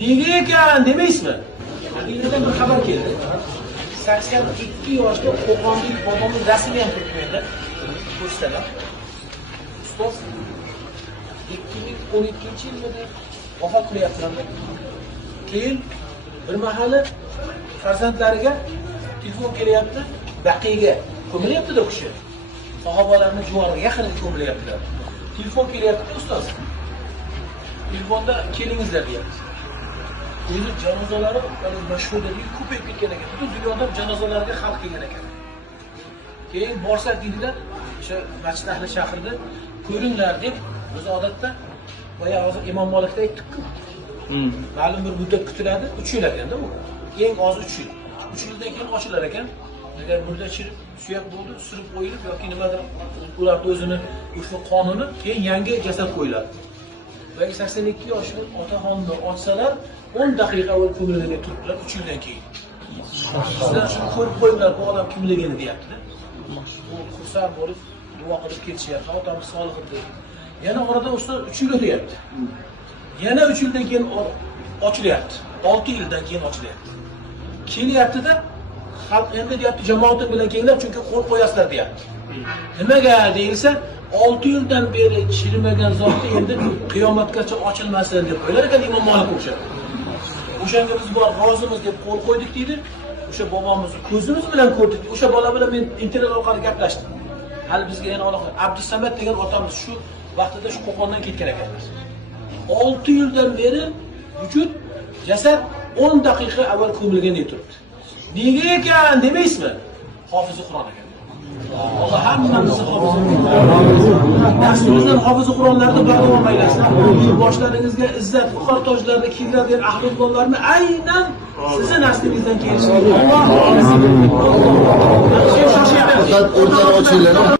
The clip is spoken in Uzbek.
Nega ekan demaysizmi? Haqiqatan bir xabar keldi. 82 yoshda Qo'qonlik bobomiz rasmi ham turibdi. Ko'rsalar. Ustoz 2012-yilda vafot qilyaptilar. Keyin bir mahali farzandlariga telefon kelyapti, Baqiyga ko'milyapti-da kishi. Sahobalarning juvoniga yaqin ko'milyaptilar. Telefon kelyapti, ustoz. Telefonda kelingizlar deyapti. Endi janozalari mashhur dedilar, ko'payib ketgan ekan. Butun dunyoda janozalarga xalq kelgan ekan. Keyin borsak dedilar, o'sha masjid ahli chaqirdi, ko'ringlar deb, biz odatda boya hozir Imom Malikda aytdik-ku. Ma'lum bir muddat kutiladi, 3 yil ekanda bu. Eng oz 3 yil. 3 yildan keyin ochilar ekan. Agar murda chirib, suyak bo'ldi, surib qo'yilib yoki nimadir ularning o'zini o'sha qonuni keyin yangi jasad qo'yiladi. Va 82 yoshli otaxonni ochsalar 10 daqiqa avval ko'milgani turibdilar 3 yildan keyin. Sizlar shuni ko'rib qo'yinglar, bu odam kimligini deyapti-da. Bu xursand bo'lib duo qilib ketishyapti, otamiz solih deb. Yana oradan ustoz 3 yil o'tyapti. Yana 3 yildan keyin ochilyapti. 6 yildan keyin ochilyapti. Kelyapti-da, xalq endi deyapti, jamoatim bilan kelinglar, chunki qo'l qo'yasizlar deyapti. Nimaga deyilsa, 6 yildan beri chirimagan zotni endi qiyomatgacha ochilmasin deb qo'ylar ekan Imom Malik o'sha. O'shanga biz bor rozimiz deb qo'l qo'ydik deydi. O'sha bobomizni ko'zimiz bilan ko'rdik. O'sha bola bilan men internet orqali gaplashdim. Hali bizga yana aloqa Abdusamad degan otamiz shu vaqtida shu Qo'qondan ketgan ekanlar. 6 yildan beri vujud jasad 10 daqiqa avval ko'milgan deb turibdi. Nega ekan demaysizmi? Hofizi Qur'on ekan. Alloh hammamizni hofizi qilsin. Nafsimizdan hofizi Qur'onlarni bardavom aylasin. Boshlaringizga izzat, uqor tojlarni kiydiradigan ahlullohlarni aynan sizni naslingizdan kelsin. Alloh. Shoshilib. O'rtalar ochinglar.